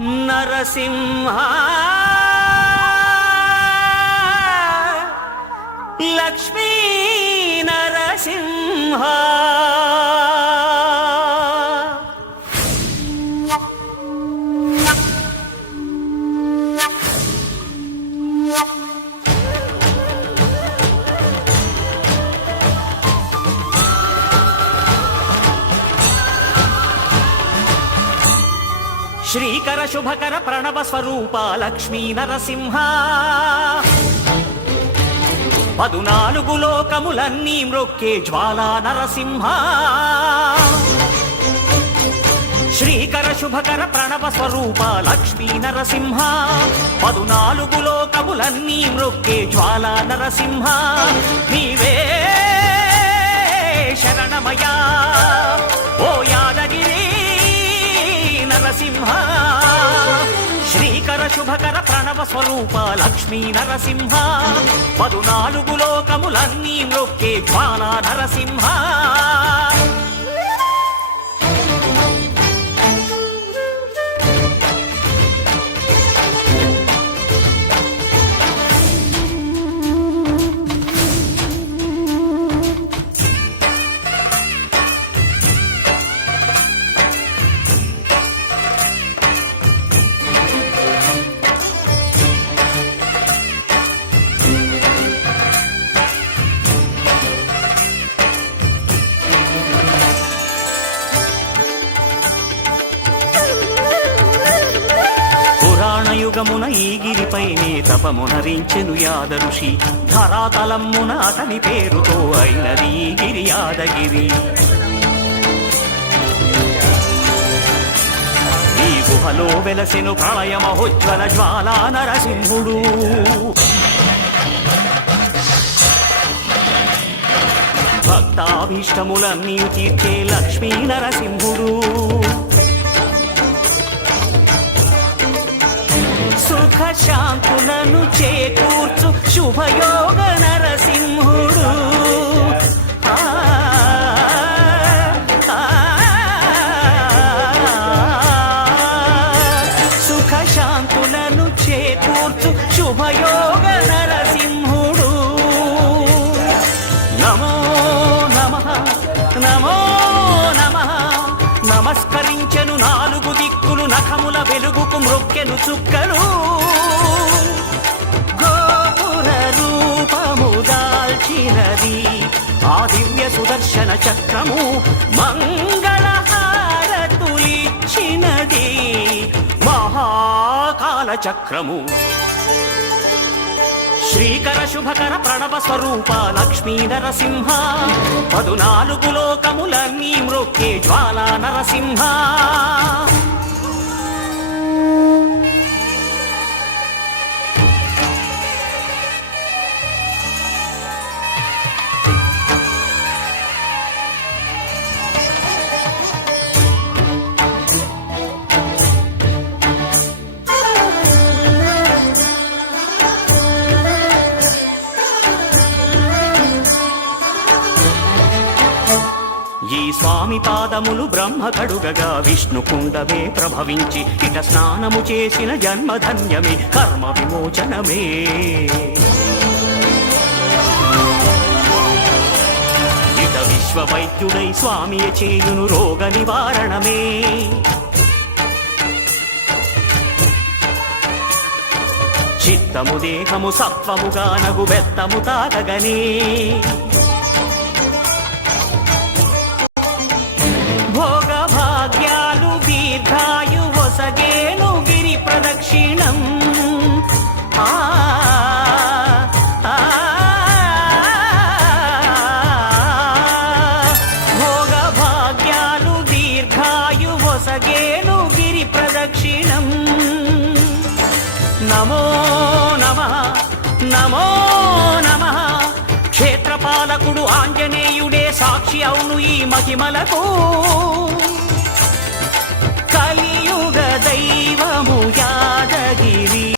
నరసింహ లక్ష్మీ నరసింహ శ్రీకర శుభకర ప్రణవ స్వరూప లక్ష్మీ నరసింహ 14 లోకములన్నీ మ్రొక్కే జ్వాలా నరసింహ శ్రీకర శుభకర ప్రణవ స్వరూప లక్ష్మీ నరసింహ 14 లోకములన్నీ మ్రొక్కే జ్వాలా నరసింహ నీవే శరణమయా ఓ యాదగిరి నరసింహ శ్రీకర శుభకర ప్రణవ స్వరూప లక్ష్మీ నరసింహ 14 లోకములన్నీ మ్రొక్కే జ్వాలా నరసింహ యుగమున ఈ గిరిపైనే తపమునరించెను యాద ఋషి ధరాతలమ్మున అతని పేరుతో అయినది ఈ గిరి యాదగిరి ఈ గుహలో వెలసెను ప్రళయ మహోజ్వల జ్వాలా నరసింహుడు భక్తాభీష్టములన్నీ తీర్చే లక్ష్మీ నరసింహుడు సుఖ శాంతులను చేకూర్చు శుభయోగ నరసింహుడు సుఖ శాంతులను చేకూర్చు శుభయోగ నరసింహుడు నమో నమః నమో నమః నమస్కరించెను 4 దిక్కులు నఖముల వెలుగుకు మ్రొక్కెను చుక్కలు గోపుర రూపము దాల్చినది ఆ దివ్య సుదర్శన చక్రము మంగళ హారతులిచ్చినది మహాకాల చక్రము శ్రీకర శుభకర ప్రణవ స్వరూప లక్ష్మీ నరసింహ 14 లోకములన్నీ మ్రొక్కే జ్వాలా నరసింహ ఈ స్వామి పాదములు బ్రహ్మ కడుగగా విష్ణు కుండమే ప్రభవించి ఇట స్నానము చేసిన జన్మధన్యమే కర్మ విమోచనమే ఇట విశ్వవైద్యుడై స్వామియ చేయును రోగ నివారణమే చిత్తము దేహము సత్వముగా నగు బెత్తము తాగగనే భోగ భాగ్యాలు దీర్ఘాయు వసగేను గిరి ప్రదక్షిణం భోగ భాగ్యాలు దీర్ఘాయు వసగేను గిరి ప్రదక్షిణం నమో నమః నమో నమః క్షేత్రపాలకుడు ఆంజనేయుడే సాక్షి అవును ఈ మహిమలకు కలియుగ దైవము యాదగిరి